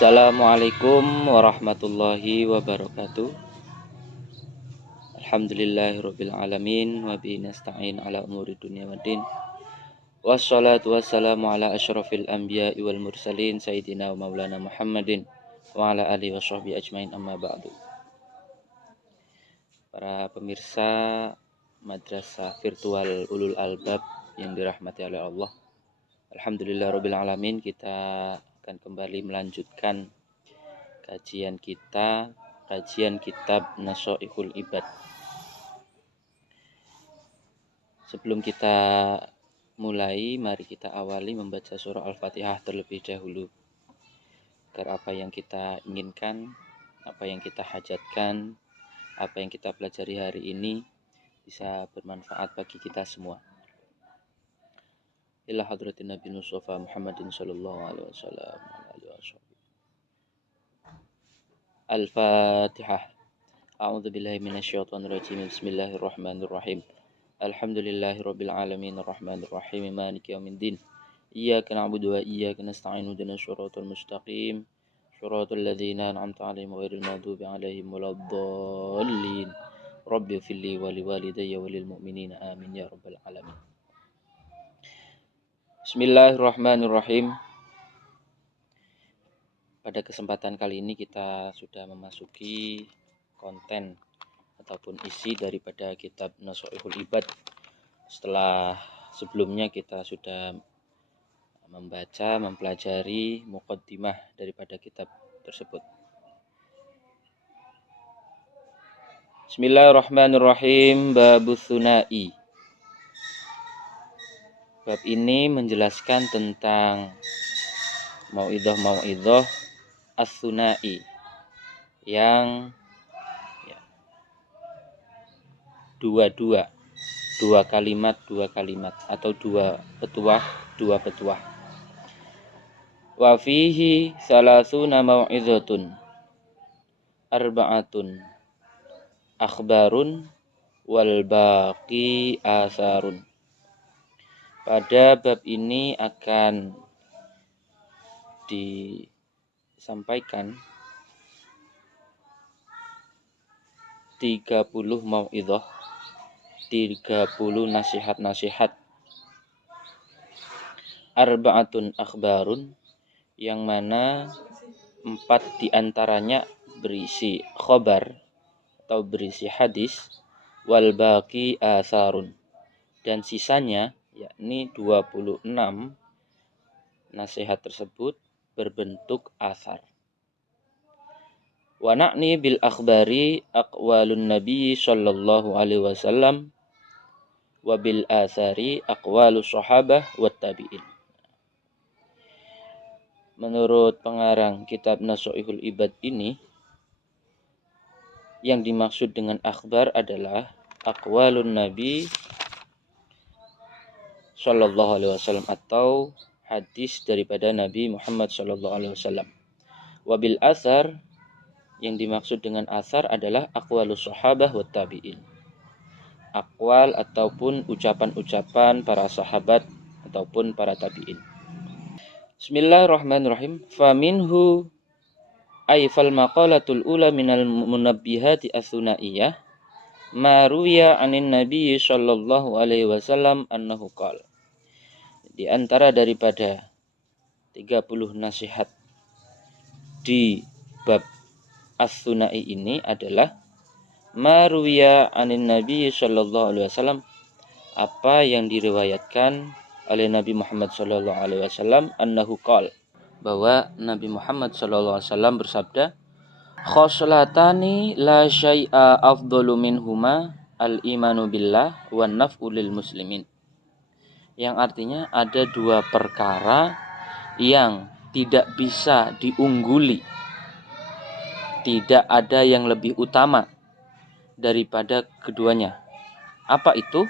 Assalamualaikum warahmatullahi wabarakatuh. Alhamdulillahirabbil alamin wa bihi nasta'in ala umuri dunya waddin. Wassalatu wassalamu ala asyrafil anbiya'i wal mursalin sayyidina wa maulana Muhammadin wa ala alihi washabbihi ajmain, amma ba'du. Para pemirsa Madrasah Virtual Ulul Albab yang dirahmati oleh Allah, alhamdulillahirabbil alamin, kita akan kembali melanjutkan kajian kitab Nasha'ihul Ibad. Sebelum kita mulai, mari kita awali membaca surah Al-Fatihah terlebih dahulu, agar apa yang kita inginkan, apa yang kita hajatkan, apa yang kita pelajari hari ini bisa bermanfaat bagi kita semua. Ila hadratin Nabi Mustafa Muhammadin sallallahu alaihi wasallam. Al-Fatihah. A'udzu billahi minasyaitonir rajim. Bismillahirrahmanirrahim. Alhamdulillahirabbil alamin arrahmanir rahim maliki yaumiddin. Iyyaka na'budu wa iyyaka nasta'in ihdinas siratal mustaqim. Shiratal ladzina an'amta 'alaihim ghairil maghdubi 'alaihim waladdallin. Rabbi ighfirli wa liwalidayya wa lil mu'minina amin ya rabbal alamin. Bismillahirrahmanirrahim. Pada kesempatan kali ini kita sudah memasuki konten ataupun isi daripada kitab Nasha'ihul Ibad. Setelah sebelumnya kita sudah membaca, mempelajari muqaddimah daripada kitab tersebut. Bismillahirrahmanirrahim. Babus Tsunai. Bab ini menjelaskan tentang mau'idhah as-Tsunai yang dua kalimat atau dua petuah. Wa fihi salasuna mau'izatun arba'atun akhbarun wal baqi asarun. Pada bab ini akan disampaikan 30 mau'izah, 30 nasihat-nasihat. Arba'atun akhbarun, yang mana 4 diantaranya berisi khobar atau berisi hadis. Wal baqi asarun, dan sisanya yakni 26 nasihat tersebut berbentuk asar. Wa na'ni bil akhbari aqwalun nabi sallallahu alaihi wasallam wa bil asari aqwalus sahabah wat tabi'in. Menurut pengarang kitab Nasha'ihul Ibad ini, yang dimaksud dengan akhbar adalah aqwalun nabi sallallahu alaihi wasallam atau hadis daripada Nabi Muhammad sallallahu alaihi wasallam. Wabil asar, yang dimaksud dengan asar adalah aqwalus sahabah wat tabi'in. Aqwal ataupun ucapan-ucapan para sahabat ataupun para tabi'in. Bismillahirrahmanirrahim. Faminhu ay fal maqalatul ula minal munabbihati as-sunaiyah ma ruwiya 'anin nabiy sallallahu alaihi wasallam annahu qala. Di antara daripada 30 nasihat di bab as-sunai ini adalah maruwiya anin nabi sallallahu alaihi wasallam, apa yang diriwayatkan oleh Nabi Muhammad sallallahu alaihi wasallam, annahu qala, bahwa Nabi Muhammad sallallahu alaihi wasallam bersabda, khoslatani la syai'a afdalu minhuma al-imanu billah wan naf'u lil muslimin. Yang artinya ada 2 perkara yang tidak bisa diungguli, tidak ada yang lebih utama daripada keduanya. Apa itu?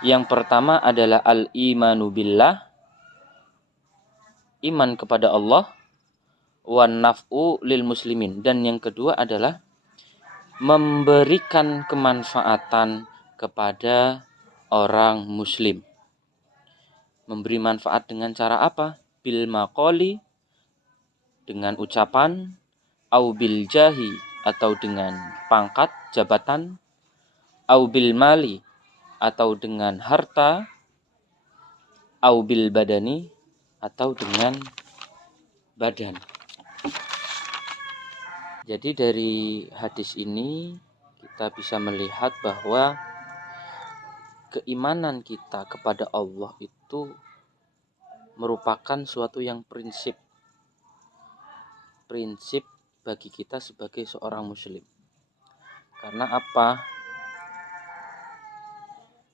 Yang pertama adalah al-imanu billah, iman kepada Allah, wan naf'u lil muslimin, dan yang kedua adalah memberikan kemanfaatan kepada orang muslim. Memberi manfaat dengan cara apa? Bil maqali, dengan ucapan, au bil jahi atau dengan pangkat, jabatan, au bil mali atau dengan harta, au bil badani atau dengan badan. Jadi dari hadis ini kita bisa melihat bahwa keimanan kita kepada Allah itu merupakan suatu yang prinsip bagi kita sebagai seorang muslim. Karena apa?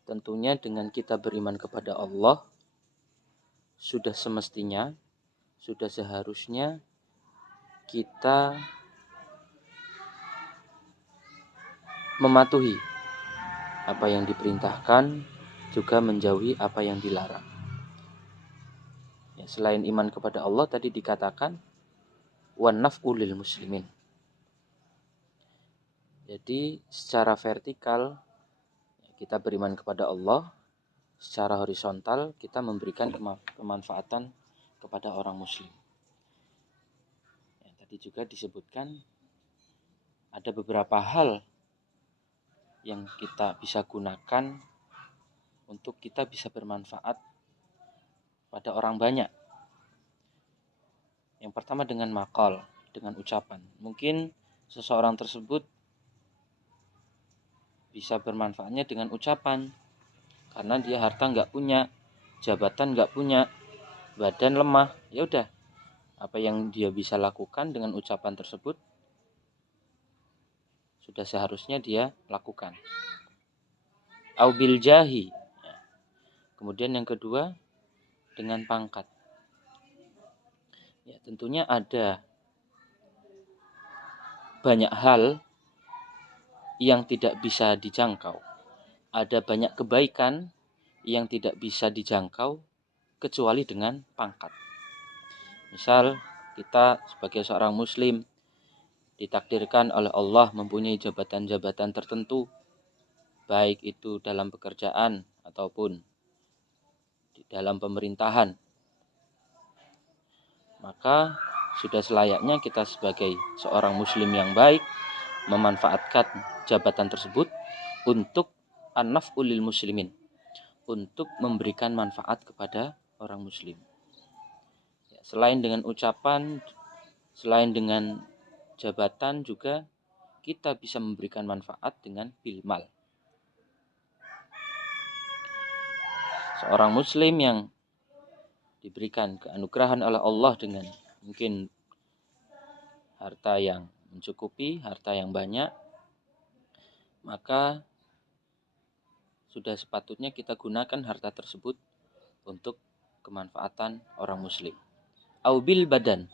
Tentunya dengan kita beriman kepada Allah, sudah semestinya, sudah seharusnya kita mematuhi apa yang diperintahkan, juga menjauhi apa yang dilarang. Ya, selain iman kepada Allah tadi dikatakan wan naf'u lil muslimin. Jadi secara vertikal kita beriman kepada Allah, secara horizontal kita memberikan kemanfaatan kepada orang muslim. Ya, tadi juga disebutkan ada beberapa hal yang kita bisa gunakan untuk kita bisa bermanfaat pada orang banyak. Yang pertama dengan maqal, dengan ucapan. Mungkin seseorang tersebut bisa bermanfaatnya dengan ucapan, karena dia harta nggak punya, jabatan nggak punya, badan lemah. Ya udah, apa yang dia bisa lakukan dengan ucapan tersebut sudah seharusnya dia lakukan. Au bil jahi. Kemudian yang kedua dengan pangkat. Ya, tentunya ada banyak hal yang tidak bisa dijangkau. Ada banyak kebaikan yang tidak bisa dijangkau kecuali dengan pangkat. Misal kita sebagai seorang muslim ditakdirkan oleh Allah mempunyai jabatan-jabatan tertentu, baik itu dalam pekerjaan ataupun di dalam pemerintahan. Maka sudah selayaknya kita sebagai seorang muslim yang baik memanfaatkan jabatan tersebut untuk an-naf'u lil muslimin, untuk memberikan manfaat kepada orang muslim. Selain dengan ucapan, selain dengan jabatan, juga kita bisa memberikan manfaat dengan bilmal. Seorang muslim yang diberikan keanugerahan oleh Allah dengan mungkin harta yang mencukupi, harta yang banyak, maka sudah sepatutnya kita gunakan harta tersebut untuk kemanfaatan orang muslim. Au bil badan,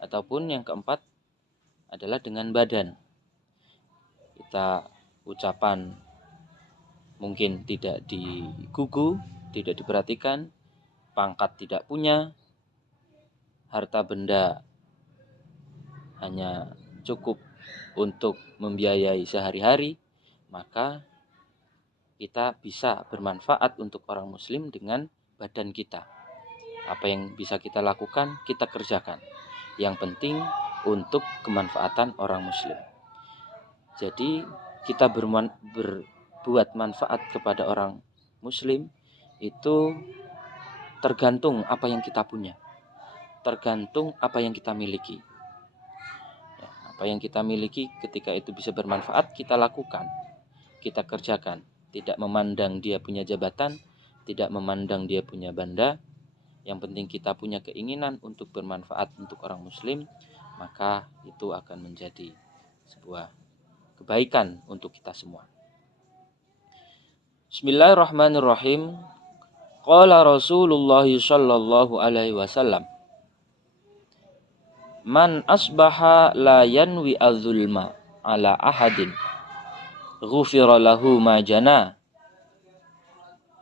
ataupun yang keempat adalah dengan badan. Kita ucapan mungkin tidak digugu, tidak diperhatikan, pangkat tidak punya, harta benda hanya cukup untuk membiayai sehari-hari, maka kita bisa bermanfaat untuk orang muslim dengan badan kita. Apa yang bisa kita lakukan, kita kerjakan. Yang penting untuk kemanfaatan orang muslim. Jadi kita berbuat manfaat kepada orang muslim itu tergantung apa yang kita punya, tergantung apa yang kita miliki. Ya, apa yang kita miliki ketika itu bisa bermanfaat, kita lakukan, kita kerjakan. Tidak memandang dia punya jabatan, tidak memandang dia punya benda. Yang penting kita punya keinginan untuk bermanfaat untuk orang muslim, maka itu akan menjadi sebuah kebaikan untuk kita semua. Bismillahirrahmanirrahim. Qala Rasulullah sallallahu alaihi wasallam, man asbaha la yanwi az-zulma ala ahadin ghufira lahu ma jana,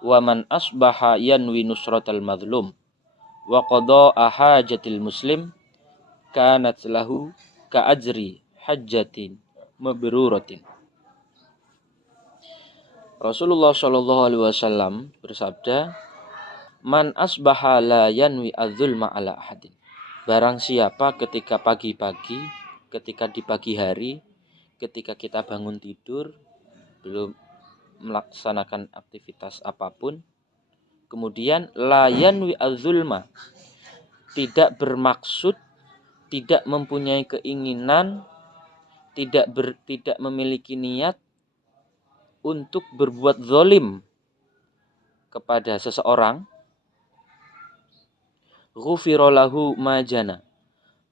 wa man asbaha yanwi nusratal mazlum wa qada'a hajatil muslim kanat lahu ka ajri hajjatin mabruratin. Rasulullah Shallallahu alaihi wasallam bersabda, man asbaha la yanwi az-zulma ala ahadin. Barang siapa ketika pagi-pagi, ketika di pagi hari, ketika kita bangun tidur, belum melaksanakan aktivitas apapun, kemudian la yanwi az-zulma, tidak bermaksud, tidak mempunyai keinginan, tidak memiliki niat untuk berbuat zalim kepada seseorang, ghufira lahu ma jana,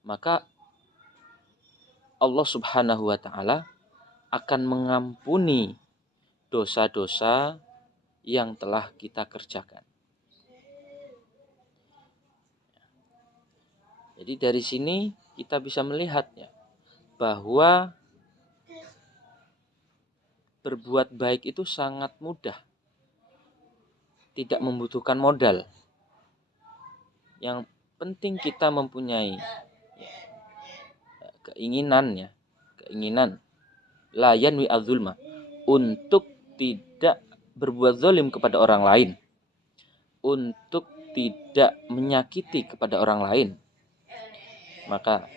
maka Allah Subhanahu wa taala akan mengampuni dosa-dosa yang telah kita kerjakan. Jadi dari sini kita bisa melihatnya bahwa berbuat baik itu sangat mudah, tidak membutuhkan modal. Yang penting kita mempunyai keinginan la yanwi az-zulma, untuk tidak berbuat zalim kepada orang lain, untuk tidak menyakiti kepada orang lain. Maka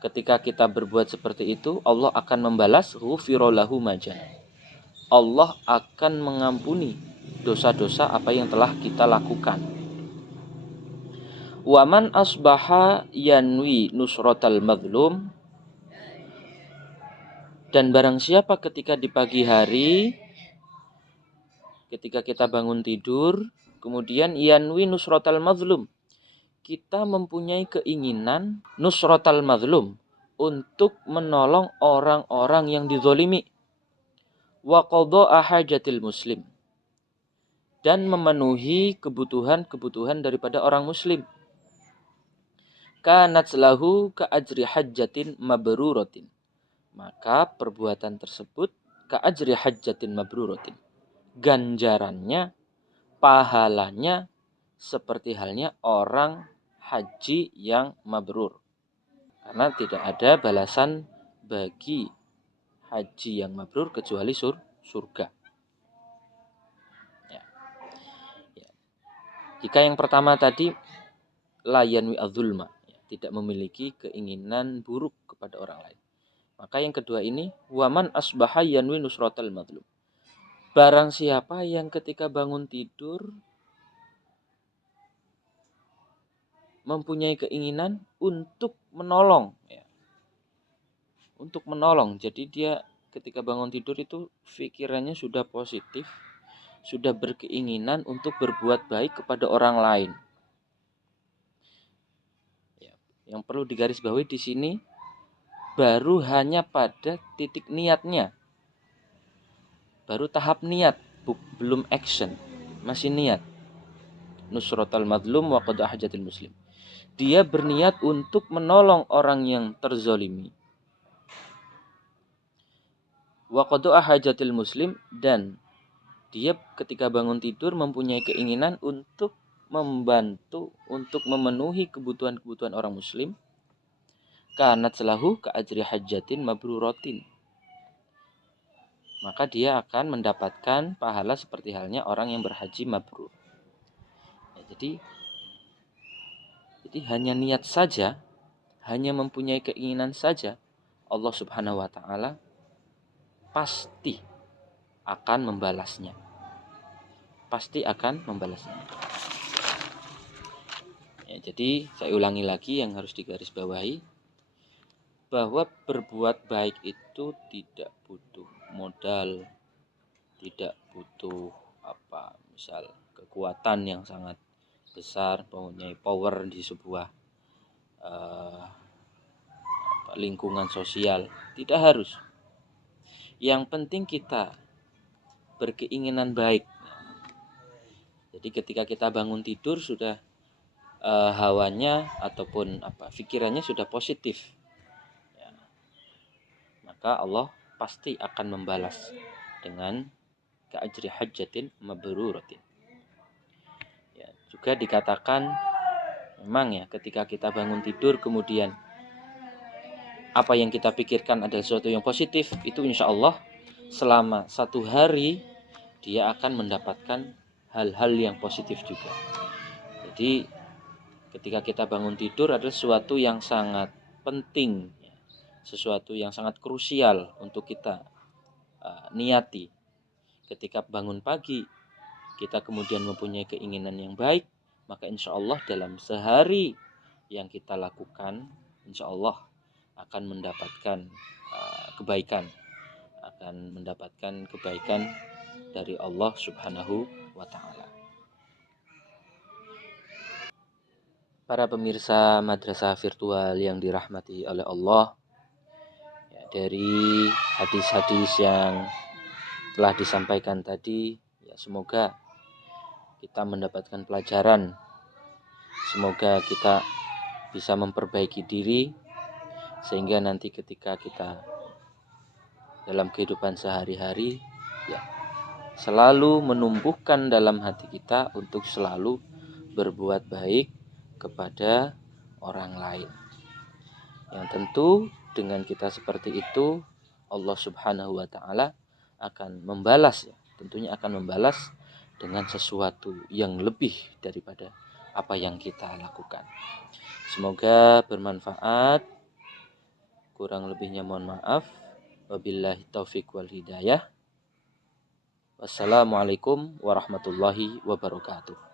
ketika kita berbuat seperti itu, Allah akan membalas ghufira lahu ma jana. Allah akan mengampuni dosa-dosa apa yang telah kita lakukan. Waman asbaha yanwi nusratal mazlum, dan barang siapa ketika di pagi hari, ketika kita bangun tidur, kemudian yanwi nusratal mazlum, kita mempunyai keinginan nusratal mazlum, untuk menolong orang-orang yang dizolimi, wa qadha'a hajatil muslim, dan memenuhi kebutuhan-kebutuhan daripada orang muslim, kanat lahu ka ajri hajjatin mabruratin, maka perbuatan tersebut ka ajri hajjatin mabruratin, ganjarannya, pahalanya seperti halnya orang haji yang mabrur. Karena tidak ada balasan bagi haji yang mabrur kecuali surga. Ya. Jika yang pertama tadi la yanwi az-zulma, tidak memiliki keinginan buruk kepada orang lain. Maka yang kedua ini waman asbaha yanwi nusratal mazlum, barang siapa yang ketika bangun tidur mempunyai keinginan untuk menolong, untuk menolong. Jadi dia ketika bangun tidur itu pikirannya sudah positif, sudah berkeinginan untuk berbuat baik kepada orang lain. Yang perlu digarisbawahi di sini baru hanya pada titik niatnya, baru tahap niat, belum action, masih niat. Nusratal mazlum wa qada hajatil muslim, dia berniat untuk menolong orang yang terzolimi, wa qada hajatil muslim, dan dia ketika bangun tidur mempunyai keinginan untuk membantu, untuk memenuhi kebutuhan-kebutuhan orang muslim, kanat lahu ka ajri hajjatin mabruratin, maka dia akan mendapatkan pahala seperti halnya orang yang berhaji mabrur. Jadi hanya niat saja, hanya mempunyai keinginan saja, Allah Subhanahu wa taala pasti akan membalasnya. Pasti akan membalasnya. Jadi saya ulangi lagi yang harus digarisbawahi, bahwa berbuat baik itu tidak butuh modal, tidak butuh misal kekuatan yang sangat besar, mempunyai power di sebuah lingkungan sosial, tidak harus. Yang penting kita berkeinginan baik. Jadi ketika kita bangun tidur sudah hawanya ataupun pikirannya sudah positif, maka Allah pasti akan membalas dengan ka'ajri hajjatin mabruratin. Juga dikatakan memang ketika kita bangun tidur kemudian apa yang kita pikirkan adalah sesuatu yang positif, itu insya Allah selama 1 hari dia akan mendapatkan hal-hal yang positif juga. Jadi ketika kita bangun tidur adalah sesuatu yang sangat penting, sesuatu yang sangat krusial untuk kita niati. Ketika bangun pagi, kita kemudian mempunyai keinginan yang baik, maka insya Allah dalam sehari yang kita lakukan, insya Allah akan mendapatkan kebaikan, dari Allah Subhanahu wa Ta'ala. Para pemirsa madrasah virtual yang dirahmati oleh Allah, ya, dari hadis-hadis yang telah disampaikan tadi, ya, semoga kita mendapatkan pelajaran, semoga kita bisa memperbaiki diri, sehingga nanti ketika kita dalam kehidupan sehari-hari, ya, selalu menumbuhkan dalam hati kita untuk selalu berbuat baik kepada orang lain. Yang tentu dengan kita seperti itu, Allah Subhanahu wa Ta'ala akan membalas, ya, tentunya akan membalas dengan sesuatu yang lebih daripada apa yang kita lakukan. Semoga bermanfaat. Kurang lebihnya mohon maaf. Wabillahi taufiq wal hidayah. Wassalamualaikum warahmatullahi wabarakatuh.